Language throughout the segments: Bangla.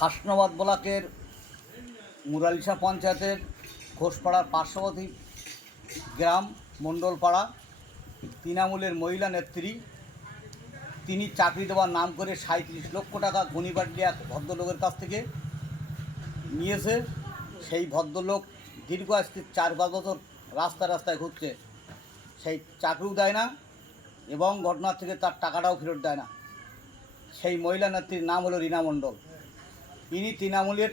হাসনাবাদ ব্লকের মুরালিশা পঞ্চায়েতের ঘোষপাড়ার পার্শ্ববর্তী গ্রাম মণ্ডলপাড়া তৃণমূলের মহিলা নেত্রী তিনি চাকরি দেওয়ার নাম করে ৩৭ লক্ষ টাকা গণিবাড়ি এক ভদ্রলোকের কাছ থেকে নিয়েছে। সেই ভদ্রলোক দীর্ঘ আজকে ৪-৫ বছর রাস্তায় ঘুরছে, সেই চাকরিও দেয় না এবং ঘটনার থেকে তার টাকাটাও ফেরত দেয় না। সেই মহিলা নেত্রীর নাম হলো রীনা মণ্ডল। ইনি তৃণমূলের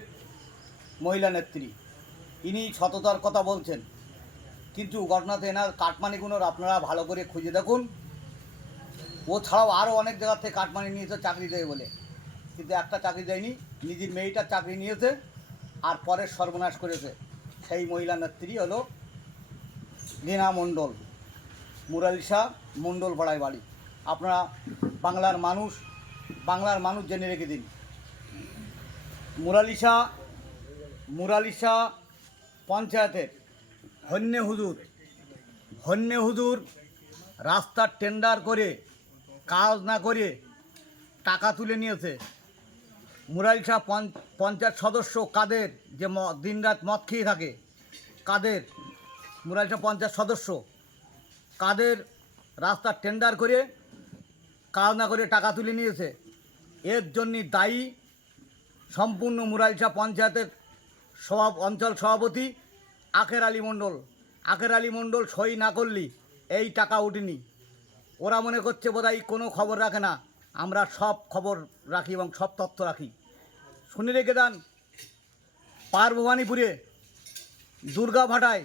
মহিলা নেত্রী, ইনি সততার কথা বলছেন, কিন্তু ঘটনাতে এনার কাটমানিগুলোর আপনারা ভালো করে খুঁজে দেখুন। ও ছাড়াও আরও অনেক জায়গা থেকে কাটমানি নিয়েছে চাকরি দেবে বলে, কিন্তু একটা চাকরি দেয়নি। নিজের মেয়েটার চাকরি নিয়েছে আর পরের সর্বনাশ করেছে। সেই মহিলা নেত্রী হলো রীনা মণ্ডল, মুরালিশা মণ্ডলপাড়ায় বাড়ি। আপনারা বাংলার মানুষ জেনে রেখে দিন। মুরালিশা পঞ্চায়েতের হন্যে হুজুর রাস্তার টেন্ডার করে কাজ না করে টাকা তুলে নিয়েছে। মুরালিশা পঞ্চায়েত সদস্য কাদের, যে দিনরাত মদ খেয়ে থাকে, কাদের মুরালিশা পঞ্চায়েত সদস্য কাদের রাস্তার টেন্ডার করে কাজ না করে টাকা তুলে নিয়েছে। এর জন্যই দায়ী সম্পূর্ণ মুরালিশা পঞ্চায়েতের অঞ্চল সভাপতি আখের আলী মণ্ডল সই না করলি এই টাকা উঠেনি। ওরা মনে করছে বোধহয় কোনো খবর রাখে না, আমরা সব খবর রাখি এবং সব তথ্য রাখি। শুনে রেখে দেন, পারভবানীপুরে দুর্গাভাটায়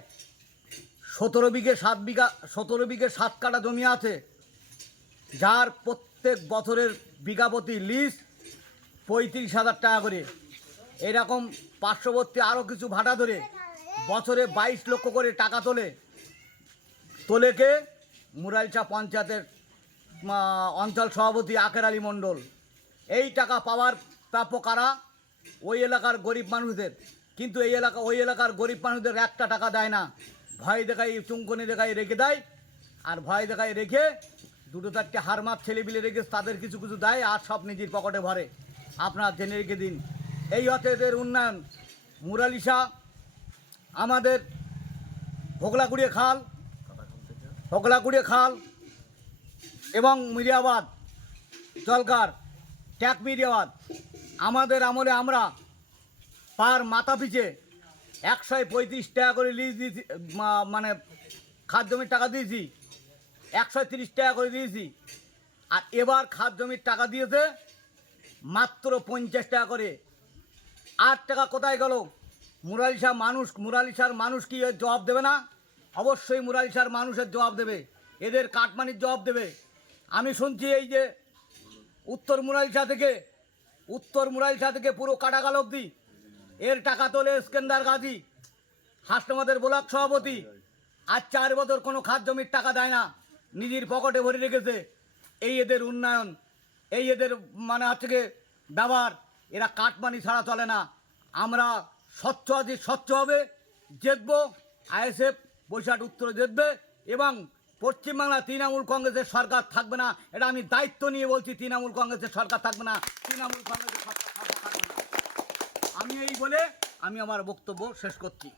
17 বিঘে 7 কাঠা জমি আছে, যার প্রত্যেক বছরের বিঘাপতি লিজ 35,000 টাকা করে। এরকম পার্শ্ববর্তী আরও কিছু ভাটা ধরে বছরে 22 লক্ষ করে টাকা তোলে কে? মুরালিশা পঞ্চায়েতের অঞ্চল সভাপতি আখের আলী মণ্ডল। এই টাকা পাওয়ার প্রাপ্য কারা? ওই এলাকার গরিব মানুষদের। কিন্তু ওই এলাকার গরিব মানুষদের একটা টাকা দেয় না, ভয় দেখাই চুঙ্কনি দেখাই রেখে দেয়। আর ভয় দেখাই রেখে 2-4টে হারমাত ছেলেপিলে রেখে তাদের কিছু দেয় আর সব নিজের পকেটে ভরে। আপনারা জেনে রেখে দিন, এই হচ্ছে এদের উন্নয়ন। মুরালিশা আমাদের হোগলাকুড়িয়া খাল এবং মিরিয়াবাদ জলকার ট্যাক মিরিয়াবাদ, আমাদের আমলে আমরা পার মাথা পিছে 135 টাকা করে লিজ দিয়েছি, মানে খাদ জমির টাকা দিয়েছি, 130 টাকা করে দিয়েছি। আর এবার খাদ জমির টাকা দিয়েছে মাত্র 50 টাকা করে। 8 টাকা কোথায় গেল? মুরালিশার মানুষ কি এর জবাব দেবে না? অবশ্যই মুরালিশার মানুষের জবাব দেবে, এদের কাটমানির জবাব দেবে। আমি শুনছি এই যে উত্তর মুরালিশা থেকে পুরো কাটাগাল অবধি এর টাকা তোলে স্কেন্দার গাজী, হাসনাবাদের ব্লক সভাপতি। আর 4 বছর কোনো খাদ জমির টাকা দেয় না, নিজের পকেটে ভরে রেখেছে। এই এদের উন্নয়ন, এই এদের মানে হচ্ছে ব্যবহার। এরা কাটমানি ছাড়া চলে না। আমরা স্বচ্ছভাবে জিতবো। আইএসএফ বৈশাখ উত্তরে জিতবে এবং পশ্চিমবাংলা তৃণমূল কংগ্রেসের সরকার থাকবে না। এটা আমি দায়িত্ব নিয়ে বলছি, তৃণমূল কংগ্রেসের সরকার থাকবে না, তৃণমূল কংগ্রেসের সরকার থাকবে না। আমি এই বলে আমি আমার বক্তব্য শেষ করছি।